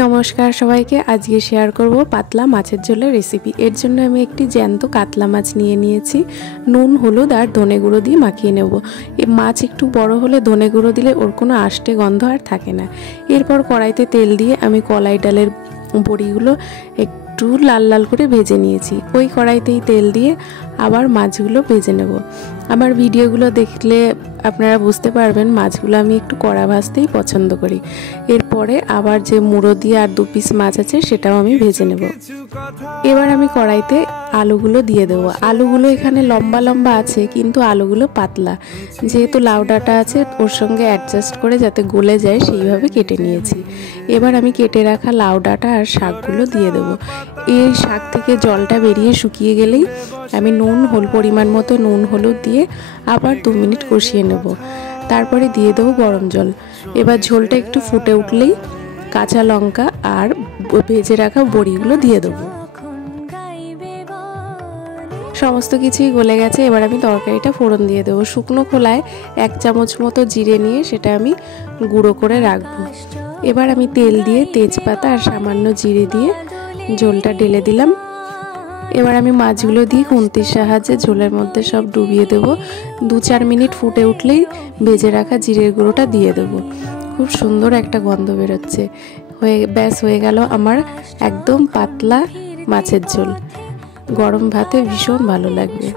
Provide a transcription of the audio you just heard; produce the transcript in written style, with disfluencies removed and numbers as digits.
নমস্কার সবাইকে। আজকে শেয়ার করব পাতলা মাছের ঝোলের রেসিপি। এর জন্য আমি একটি জ্যান্ত কাতলা মাছ নিয়ে নিয়েছি। নুন, হলুদ আর ধনে গুঁড়ো দিয়ে মাখিয়ে নেব। এই মাছ একটু বড় হলে ধনে গুঁড়ো দিলে ওর কোনো আষ্টে গন্ধ আর থাকে না। এরপর কড়াইতে তেল দিয়ে আমি কলাই ডালের বড়িগুলো একটু লাল লাল করে ভেজে নিয়েছি। ওই কড়াইতেই তেল দিয়ে আবার মাছগুলো ভেজে নেব। আমার ভিডিওগুলো দেখলে আপনারা বুঝতে পারবেন মাছগুলো আমি একটু কড়া ভাজতেই পছন্দ করি। এরপরে আবার যে মুড়ো দিয়ে আর 2 পিস মাছ আছে সেটাও আমি ভেজে নেব। এবার আমি কড়াইতে আলুগুলো দিয়ে দেবো। আলুগুলো এখানে লম্বা লম্বা আছে কিন্তু আলুগুলো পাতলা, যেহেতু লাউ ডাঁটা আছে ওর সঙ্গে অ্যাডজাস্ট করে যাতে গলে যায় সেইভাবে কেটে নিয়েছি। এবার আমি কেটে রাখা লাউ ডাঁটা আর শাকগুলো দিয়ে দেবো। এই শাক থেকে জলটা বেরিয়ে শুকিয়ে গেলেই আমি পরিমাণ মতো নুন হলুদ দিয়ে আবার 2 মিনিট কষিয়ে নেব। তারপরে দিয়ে দেবো গরম জল। এবার ঝোলটা একটু ফুটে উঠলেই কাঁচা লঙ্কা আর ভেজে রাখা বড়িগুলো দিয়ে দেবো। সমস্ত কিছুই গলে গেছে। এবার আমি তরকারিটা ফোড়ন দিয়ে দেবো। শুকনো খোলায় 1 চামচ মতো জিরে নিয়ে সেটা আমি গুঁড়ো করে রাখবো। এবার আমি তেল দিয়ে তেজপাতা আর সামান্য জিরে দিয়ে ঝোলটা ঢেলে দিলাম। এবার আমি মাছগুলো দিয়ে খুন্তির সাহায্যে ঝোলের মধ্যে সব ডুবিয়ে দেবো। 2-4 মিনিট ফুটে উঠলেই ভেজে রাখা জিরের গুঁড়োটা দিয়ে দেবো। খুব সুন্দর একটা গন্ধ বেরোচ্ছে। হয়ে গেল আমার একদম পাতলা মাছের ঝোল। গরম ভাতে ভীষণ ভালো লাগবে।